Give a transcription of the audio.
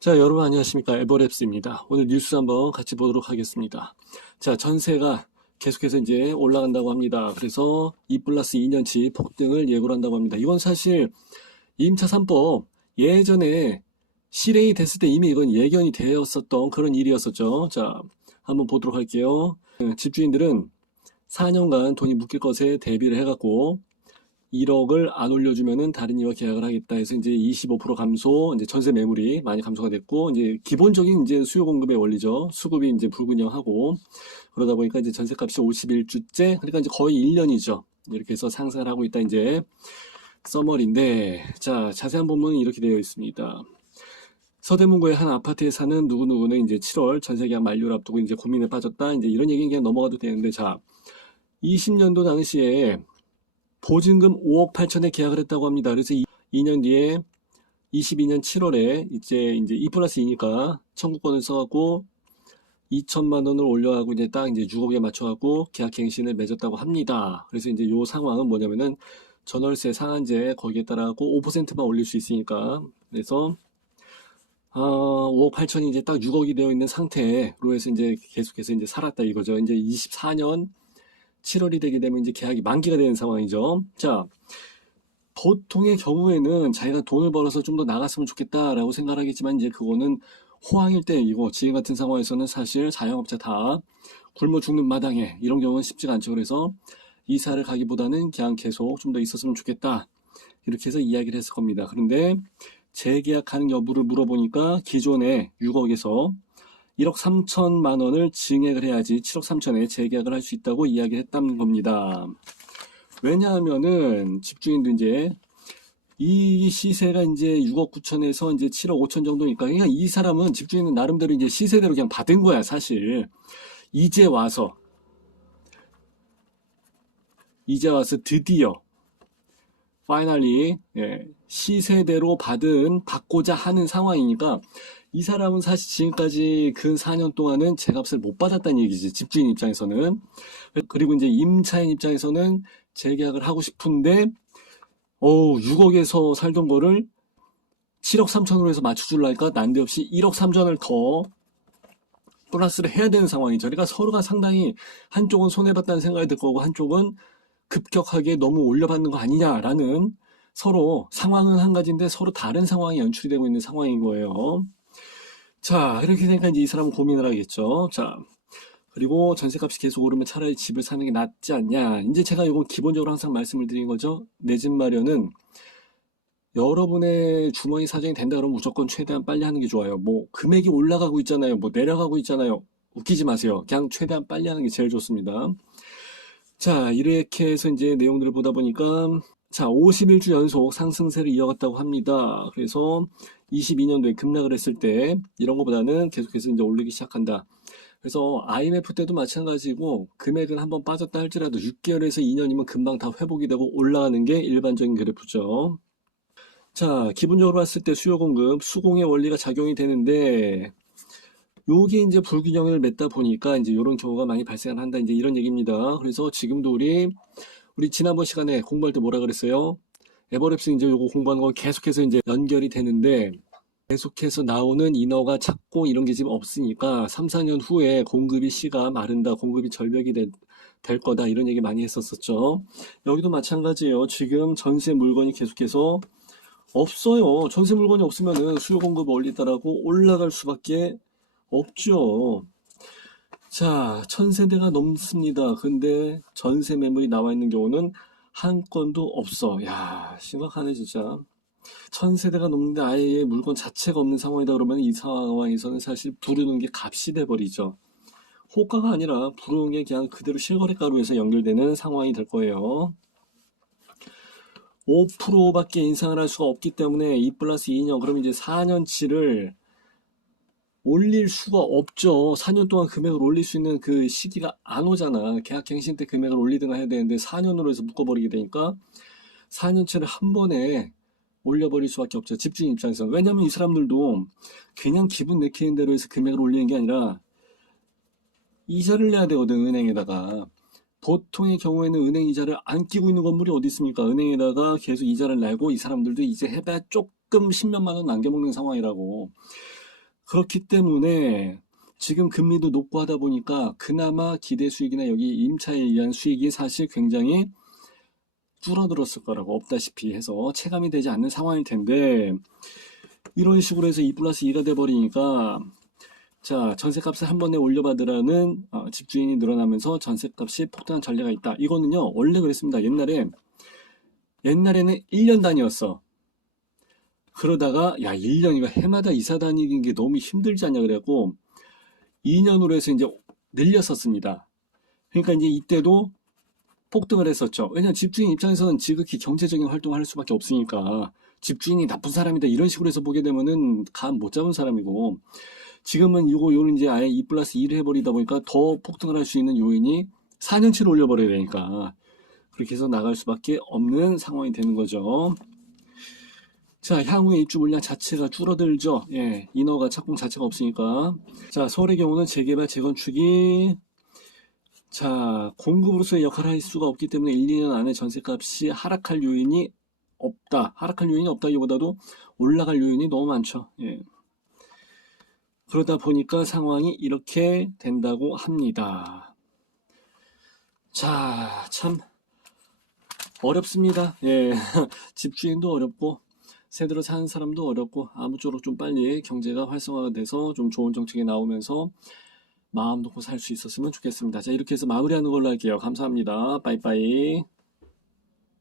자, 여러분 안녕하십니까. 에버랩스입니다. 오늘 뉴스 한번 같이 보도록 하겠습니다. 자, 전세가 계속해서 이제 올라간다고 합니다. 그래서 2+2년치 폭등을 예고를 한다고 합니다. 이건 사실 임차 3법 예전에 실행이 됐을 때 이미 이건 예견이 되었었던 그런 일이었었죠. 자, 한번 보도록 할게요. 집주인들은 4년간 돈이 묶일 것에 대비를 해갖고 1억을 안 올려주면은 다른 이와 계약을 하겠다 해서 이제 25% 감소, 이제 전세 매물이 많이 감소가 됐고, 이제 기본적인 이제 수요 공급의 원리죠. 수급이 이제 불균형하고, 그러다 보니까 이제 전세값이 51주째, 그러니까 이제 거의 1년이죠. 이렇게 해서 상승을 하고 있다, 이제 써머리인데, 자, 자세한 본문은 이렇게 되어 있습니다. 서대문구의 한 아파트에 사는 누구누구는 이제 7월 전세 계약 만료를 앞두고 이제 고민에 빠졌다, 이제 이런 얘기는 그냥 넘어가도 되는데, 자, 20년도 당시에 보증금 5억 8천에 계약을 했다고 합니다. 그래서 2년 뒤에 22년 7월에 이제 2+2니까 청구권을 써갖고 2천만 원을 올려가고 이제 딱 이제 6억에 맞춰갖고 계약 갱신을 맺었다고 합니다. 그래서 이제 요 상황은 뭐냐면은 전월세 상한제 거기에 따라갖고 5%만 올릴 수 있으니까 그래서 5억 8천이 이제 딱 6억이 되어 있는 상태로 해서 이제 계속해서 이제 살았다 이거죠. 이제 24년 7월이 되게 되면 이제 계약이 만기가 되는 상황이죠. 자, 보통의 경우에는 자기가 돈을 벌어서 좀 더 나갔으면 좋겠다라고 생각하겠지만 이제 그거는 호황일 때이고 지금 같은 상황에서는 사실 자영업자 다 굶어 죽는 마당에 이런 경우는 쉽지가 않죠. 그래서 이사를 가기보다는 그냥 계속 좀 더 있었으면 좋겠다. 이렇게 해서 이야기를 했을 겁니다. 그런데 재계약하는 여부를 물어보니까 기존에 6억에서 1억 3천만 원을 증액을 해야지 7억 3천에 재계약을 할 수 있다고 이야기를 했다는 겁니다. 왜냐하면은 집주인도 이제 이 시세가 이제 6억 9천에서 이제 7억 5천 정도니까 그냥 이 사람은 집주인은 나름대로 이제 시세대로 그냥 받은 거야, 사실. 이제 와서 드디어 파이널리 시세대로 받고자 하는 상황이니까 이 사람은 사실 지금까지 근 4년 동안은 제값을 못 받았다는 얘기지. 집주인 입장에서는. 그리고 이제 임차인 입장에서는 재계약을 하고 싶은데 6억에서 살던 거를 7억 3천으로 해서 맞춰주려니까 난데없이 1억 3천을 더 플러스를 해야 되는 상황이죠. 그러니까 서로가 상당히 한쪽은 손해봤다는 생각이 들 거고 한쪽은 급격하게 너무 올려받는 거 아니냐라는 서로 상황은 한 가지인데 서로 다른 상황이 연출이 되고 있는 상황인 거예요. 자, 이렇게 되니까 이제 이 사람은 고민을 하겠죠. 자, 그리고 전세값이 계속 오르면 차라리 집을 사는 게 낫지 않냐. 이제 제가 이거 기본적으로 항상 말씀을 드린 거죠. 내 집 마련은 여러분의 주머니 사정이 된다 그러면 무조건 최대한 빨리 하는 게 좋아요. 뭐 금액이 올라가고 있잖아요. 뭐 내려가고 있잖아요. 웃기지 마세요. 그냥 최대한 빨리 하는 게 제일 좋습니다. 자, 이렇게 해서 이제 내용들을 보다 보니까 자, 51주 연속 상승세를 이어갔다고 합니다. 그래서 22년도에 급락을 했을 때 이런 것보다는 계속해서 이제 오르기 시작한다. 그래서 IMF 때도 마찬가지고 금액은 한번 빠졌다 할지라도 6개월에서 2년이면 금방 다 회복이 되고 올라가는 게 일반적인 그래프죠. 자, 기본적으로 봤을 때 수요 공급, 수공의 원리가 작용이 되는데 요게 이제 불균형을 맺다 보니까 이제 이런 경우가 많이 발생을 한다. 이제 이런 얘기입니다. 그래서 지금도 우리 지난번 시간에 공부할 때 뭐라 그랬어요? 에버랩스 이제 요거 공부하는 거 계속해서 이제 연결이 되는데 계속해서 나오는 인허가 찾고 이런 게 지금 없으니까 3, 4년 후에 공급이 씨가 마른다, 공급이 절벽이 될 거다 이런 얘기 많이 했었었죠. 여기도 마찬가지예요. 지금 전세 물건이 계속해서 없어요. 전세 물건이 없으면은 수요 공급 원리 따라고 올라갈 수밖에 없죠. 자, 1000세대가 넘습니다. 근데 전세 매물이 나와 있는 경우는 한 건도 없어. 야, 심각하네 진짜. 1000세대가 넘는데 아예 물건 자체가 없는 상황이다 그러면 이 상황에서는 사실 부르는 게 값이 돼버리죠. 호가가 아니라 부르는 게 그냥 그대로 실거래가로에서 연결되는 상황이 될 거예요. 5%밖에 인상을 할 수가 없기 때문에 2+2년 그럼 이제 4년치를 올릴 수가 없죠. 4년 동안 금액을 올릴 수 있는 그 시기가 안 오잖아. 계약갱신 때 금액을 올리든가 해야 되는데 4년으로 해서 묶어버리게 되니까 4년치를 한 번에 올려버릴 수밖에 없죠. 집주인 입장에서는. 왜냐면 이 사람들도 그냥 기분 내키는 대로 해서 금액을 올리는 게 아니라 이자를 내야 되거든, 은행에다가. 보통의 경우에는 은행 이자를 안 끼고 있는 건물이 어디 있습니까? 은행에다가 계속 이자를 내고 이 사람들도 이제 해봐야 조금 10몇만 원 남겨먹는 상황이라고. 그렇기 때문에 지금 금리도 높고 하다 보니까 그나마 기대 수익이나 여기 임차에 의한 수익이 사실 굉장히 줄어들었을 거라고 없다시피 해서 체감이 되지 않는 상황일 텐데 이런 식으로 해서 2 플러스 2가 돼버리니까 자, 전세값을 한 번에 올려받으라는 집주인이 늘어나면서 전세값이 폭등한 전례가 있다. 이거는요, 원래 그랬습니다. 옛날에는 1년 단위였어. 그러다가, 야, 1년, 이거 해마다 이사 다니는 게 너무 힘들지 않냐, 그래갖고, 2년으로 해서 이제 늘렸었습니다. 그러니까 이제 이때도 폭등을 했었죠. 왜냐면 집주인 입장에서는 지극히 경제적인 활동을 할 수밖에 없으니까, 집주인이 나쁜 사람이다, 이런 식으로 해서 보게 되면은 감 못 잡은 사람이고, 지금은 요는 이제 아예 2 플러스 2를 해버리다 보니까 더 폭등을 할 수 있는 요인이 4년치를 올려버려야 되니까 그렇게 해서 나갈 수밖에 없는 상황이 되는 거죠. 자, 향후에 입주 물량 자체가 줄어들죠. 예, 인허가 착공 자체가 없으니까. 자, 서울의 경우는 재개발, 재건축이 자, 공급으로서의 역할을 할 수가 없기 때문에 1, 2년 안에 전세값이 하락할 요인이 없다. 하락할 요인이 없다기보다도 올라갈 요인이 너무 많죠. 예. 그러다 보니까 상황이 이렇게 된다고 합니다. 자, 참 어렵습니다. 예. 집주인도 어렵고 새들어 사는 사람도 어렵고 아무쪼록 좀 빨리 경제가 활성화가 돼서 좀 좋은 정책이 나오면서 마음 놓고 살 수 있었으면 좋겠습니다. 자, 이렇게 해서 마무리하는 걸로 할게요. 감사합니다. 빠이빠이.